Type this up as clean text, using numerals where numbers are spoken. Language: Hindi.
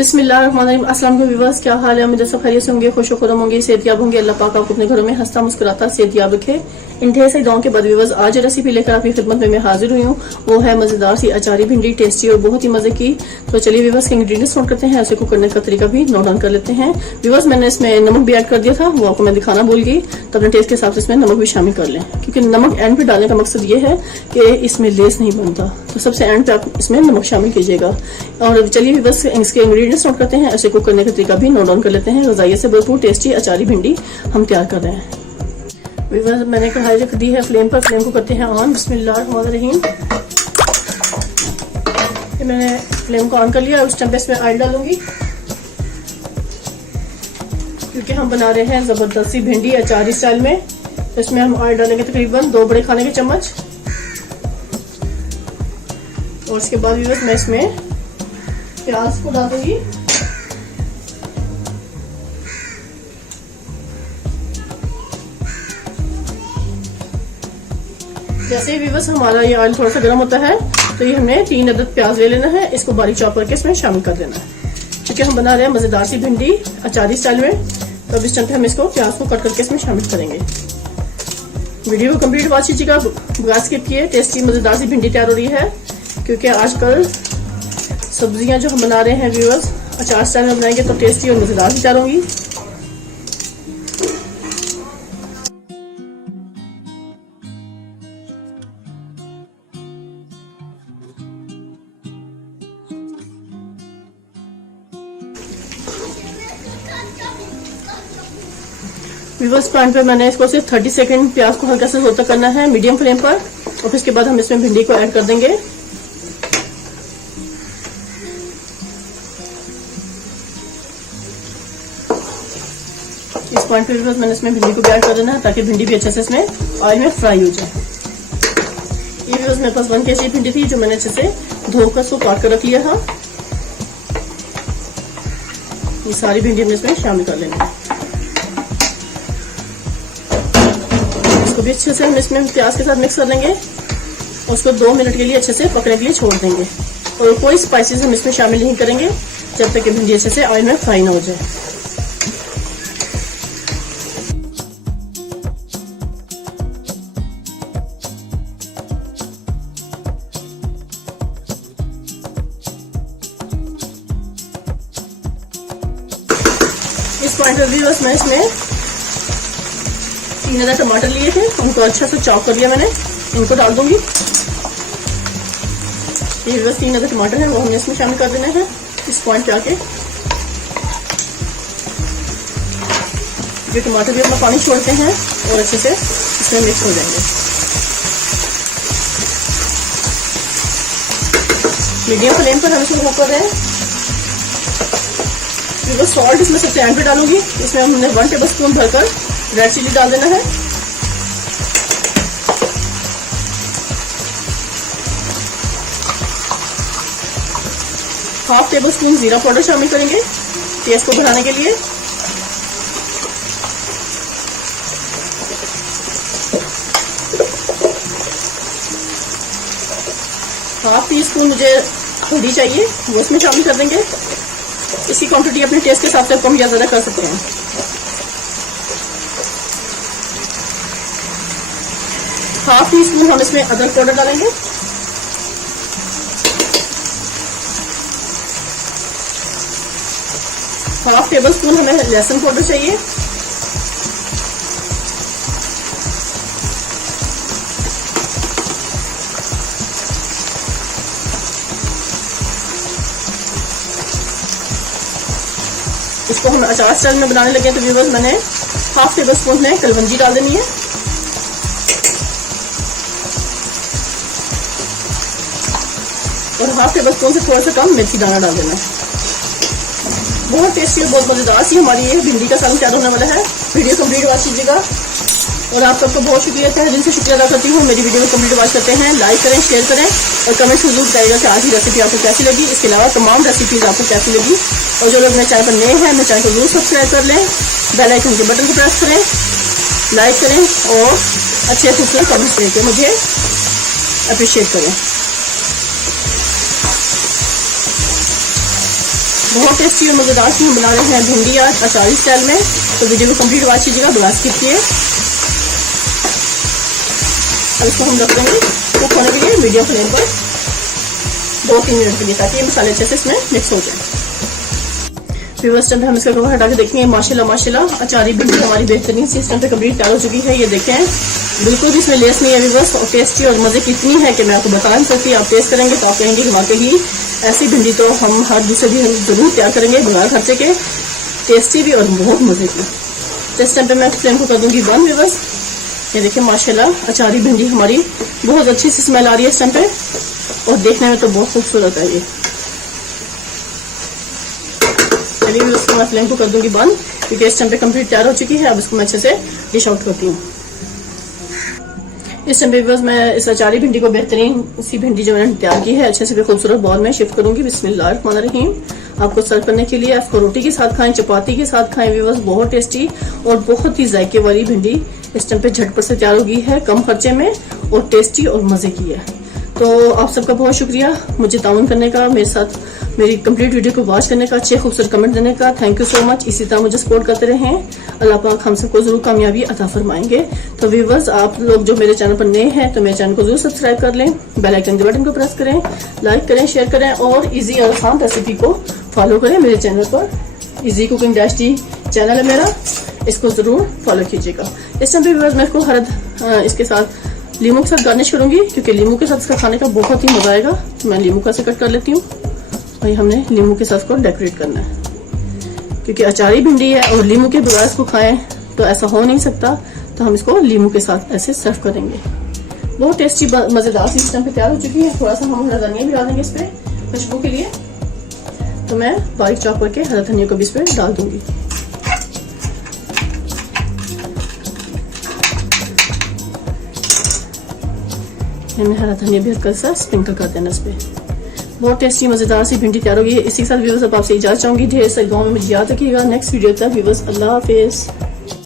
बिस्मिल्लाहिर्रहमानिर्रहीम। अस्सलाम वालेकुम व्यूअर्स, क्या हाल है? उम्मीद है सब खैरियत से होंगे, खुश खुरम होंगे, सेहतयाब होंगे। अल्लाह पाक आपको अपने घरों में हंसता मुस्कुराता सेहतयाब रखे। इन ढेर सारी दुआओं के बाद व्यूअर्स आज रेसिपी लेकर आपकी खिदमत में मैं हाजिर हुई हूँ। वो है मजेदार सी अचारी भिंडी, टेस्टी और बहुत ही मजे की। तो चलिए व्यूअर्स के इंग्रेडिएंट्स नोट करते हैं, उसे कुक करने का तरीका भी नोट डाउन कर लेते हैं। व्यूअर्स मैंने इसमें नमक भी ऐड कर दिया था, वो आपको मैं दिखाना भूल गई, तो अपने टेस्ट के हिसाब से इसमें नमक भी शामिल कर लें, क्योंकि नमक एंड पे डालने का मकसद ये है कि इसमें लेस नहीं बनता। तो सबसे एंड पे आप इसमें नमक शामिल कीजिएगा। और चलिए बस इसके इंग्रेडिएंट्स नोट करते हैं, ऐसे कुक करने का तरीका भी नोट डाउन कर लेते हैं। ग़ज़ाइयत से भरपूर टेस्टी अचारी भिंडी हम तैयार कर रहे हैं। व्यूअर्स मैंने कढ़ाई रख दी है फ्लेम पर, फ्लेम को करते हैं ऑन। बिस्मिल्लाहिर्रहमानिर्रहीम। मैंने फ्लेम को ऑन कर लिया। उस टाइम पे इसमें ऑयल डालूंगी, क्योंकि हम बना रहे हैं जबरदस्त सी भिंडी अचारी स्टाइल में। तो इसमें हम ऑयल डालेंगे तकरीबन 2 बड़े खाने के चम्मच। और उसके बाद व्यूअर्स मैं इसमें प्याज को डाल दूंगी। जैसे ही व्यूअर्स हमारा ये ऑयल थोड़ा सा गर्म होता है, तो ये हमने 3 अदद प्याज ले लेना है, इसको बारीक चॉप करके इसमें शामिल कर देना है, क्योंकि हम बना रहे हैं मजेदार सी भिंडी अचारी स्टाइल में। तो अब इस टाइम पे हम इसको प्याज को कट करके इसमें शामिल करेंगे। वीडियो को कंप्लीट वॉच कीजिएगा, बगैर स्किप किए। टेस्टी मजेदार सी भिंडी तैयार हो रही है, क्योंकि आजकल सब्जियां जो हम बना रहे हैं व्यूअर्स अचार स्टाइल में बनाएंगे तो टेस्टी और मजेदार भी तैयार होंगी। व्यूअर्स पॉइंट पे मैंने इसको सिर्फ 30 सेकंड प्याज को हल्का सा सोता करना है मीडियम फ्लेम पर, और फिर उसके बाद हम इसमें भिंडी को ऐड कर देंगे। इस पॉइंट पे व्यूअर्स मैंने इसमें भिंडी को भी ऐड कर देना है, ताकि भिंडी भी अच्छे से इसमें ऑयल में फ्राई हो जाए। ये व्यूअर्स मेरे पास 1 kg भिंडी थी, जो मैंने अच्छे से धोकर उसको काट कर रख लिया था। ये सारी भिंडी हमने इसमें शामिल कर लेनी है। इसको भी अच्छे से हम इसमें प्याज के साथ मिक्स कर लेंगे, और उसको 2 मिनट के लिए अच्छे से पकने के लिए छोड़ देंगे। और कोई स्पाइसेस हम इसमें शामिल नहीं करेंगे जब तक कि भिंडी अच्छे से ऑयल में फ्राई ना हो जाए। इस पॉइंट पर भी बस मैं इसमें 3 अदद टमाटर लिए थे, उनको अच्छा से चॉप कर लिया मैंने, इनको डाल दूंगी। ये बस 3 अदद टमाटर है, वो हमने इसमें शामिल कर देना है। इस पॉइंट पे आके ये टमाटर भी अपना पानी छोड़ते हैं और अच्छे से इसमें मिक्स हो जाएंगे। मीडियम फ्लेम पर हम इसको कुक कर रहे हैं। सॉल्ट इसमें सबसे एंड पे डालूंगी। इसमें हमने 1 टेबलस्पून भरकर रेड चिली डाल देना है। हाफ टेबलस्पून जीरा पाउडर शामिल करेंगे टेस्ट को बढ़ाने के लिए। हाफ टी स्पून मुझे हल्दी चाहिए, वो इसमें शामिल कर देंगे। इसकी क्वांटिटी अपने टेस्ट के हिसाब से कम या ज्यादा कर सकते हैं। हाफ टी स्पून हम इसमें अदरक पाउडर डालेंगे। हाफ टेबल स्पून हमें लहसुन पाउडर चाहिए। इसको हम अचार स्टाइल में बनाने लगे तो व्यूअर्स मैंने हाफ टेबल स्पून में कलवंजी डाल देनी है। और हाफ टेबल स्पून से थोड़ा सा कम मेथी दाना डाल देना है। बहुत टेस्टी और बहुत मजेदार सी हमारी ये भिंडी का सालन तैयार होने वाला है। वीडियो कंप्लीट वॉच कीजिएगा, और आप सबको बहुत शुक्रिया, तहे दिल से शुक्रिया अदा करती हूँ। मेरी वीडियो को कंप्लीट वॉच करते हैं, लाइक करें, शेयर करें और कमेंट जरूर बताइएगा कि आज की रेसिपी आपको कैसी लगी। इसके अलावा तमाम रेसिपीज आपको कैसी लगी। और जो लोग मेरे चैनल पर नए हैं, मेरे चैनल को जरूर सब्सक्राइब कर लें, बेल आइकन के बटन को प्रेस करें, लाइक करें और अच्छे खूबसूरत कमेंट्स देकर मुझे अप्रिशिएट करें। बहुत टेस्टी और मज़ेदार सी हम बना रहे हैं भिंडी आज अचारी स्टाइल में। तो वीडियो को कंप्लीट वॉच कीजिएगा, बना स्किप किए। अब इसको हम रख देंगे कुक होने के लिए मीडियम फ्लेम पर 2-3 मिनट के लिए, ताकि ये मसाले अच्छे से इसमें मिक्स हो जाए। व्यूअर्स टाइम पे हम इसका कवर हटा के देखेंगे। माशाल्लाह माशाल्लाह अचारी भिंडी हमारी बेहतरीन सी इस टाइम पे कंप्लीट तैयार हो चुकी है। ये देखें बिल्कुल भी इसमें लेस नहीं है व्यूअर्स, और टेस्टी और मजे की इतनी है कि मैं आपको बता नहीं सकती। आप टेस्ट करेंगे तो आप कहेंगे कि वाकई ऐसी भिंडी तो हम हर दूसरे दिन जरूर तैयार करेंगे बगैर खर्चे के, टेस्टी भी और बहुत मजे की। तो इस टाइम पे मैं फ्लेम को कर दूंगी बंद व्यूअर्स। ये देखिए माशाल्लाह अचारी भिंडी हमारी बहुत अच्छी सी स्मेल आ रही है इस टाइम पे, और देखने में तो बहुत खूबसूरत है ये। चलिए उसको मैं फ्लेम को कर दूंगी बंद, क्योंकि इस टाइम पे कंप्लीट तैयार हो चुकी है। अब इसको मैं अच्छे से डिश आउट करती हूँ। इस टाइम पे बस मैं इस अचारी भिंडी को बेहतरीन सी भिंडी जो मैंने तैयार की है अच्छे से खूबसूरत बॉल में शिफ्ट करूंगी। बिस्मिल्लाहिर्रहमानिर्रहीम। आपको सर्व करने के लिए आपको रोटी के साथ खाएं, चपाती के साथ खाएं व्यूअर्स, बहुत टेस्टी और बहुत ही जायके वाली भिंडी इस टाइम पे झटपट से तैयार होगी है, कम खर्चे में और टेस्टी और मजे की है। तो आप सबका बहुत शुक्रिया मुझे ताउन करने का, मेरे साथ मेरी कंप्लीट वीडियो को वॉच करने का, अच्छे खूबसूरत कमेंट देने का। Thank you so much. इसी तरह मुझे सपोर्ट करते रहें। अल्लाह पाक हम सबको जरूर कामयाबी अता फरमाएंगे। तो व्यूअर्स आप लोग जो मेरे चैनल पर नए हैं तो मेरे चैनल को जरूर सब्सक्राइब कर लें, बेल आइकन के बटन को प्रेस करें, लाइक करें, शेयर करें और इजी और आसान रेसिपी को फॉलो करें मेरे चैनल पर। Easy cooking dash T channel है मेरा, इसको जरूर फॉलो कीजिएगा। इस टाइम पे व्यूअर्स मैं इसको इसके साथ लीमू के साथ गार्निश करूंगी, क्योंकि लीमू के साथ इसका खाने का बहुत ही मजा आएगा। तो मैं लीमू का से कट कर लेती हूँ। भाई हमने लीमू के साथ इसको डेकोरेट करना है, क्योंकि अचारी भिंडी है और लीमू के बगैर इसको खाएं तो ऐसा हो नहीं सकता। तो हम इसको लीमू के साथ ऐसे सर्व करेंगे। बहुत टेस्टी मजेदार सी इस टाइम पे तैयार हो चुकी है। थोड़ा सा हम हरा धनिया भी डाल देंगे इस पे खुशबू के लिए। तो मैं बारीक चॉप करके हरा धनिया को भी इस पे डाल दूंगी। हमने हरा धनिया भी हल्का सा स्प्रिंकल कर देना इस पे। बहुत टेस्टी मजेदार सी भिंडी तैयार होगी है। इसी के साथ व्यूअर्स अब आपसे इजाजत चाहूंगी। ढेर सारे गाँव में मुझे याद रखिएगा। नेक्स्ट वीडियो तक व्यूअर्स अल्लाह हाफिज।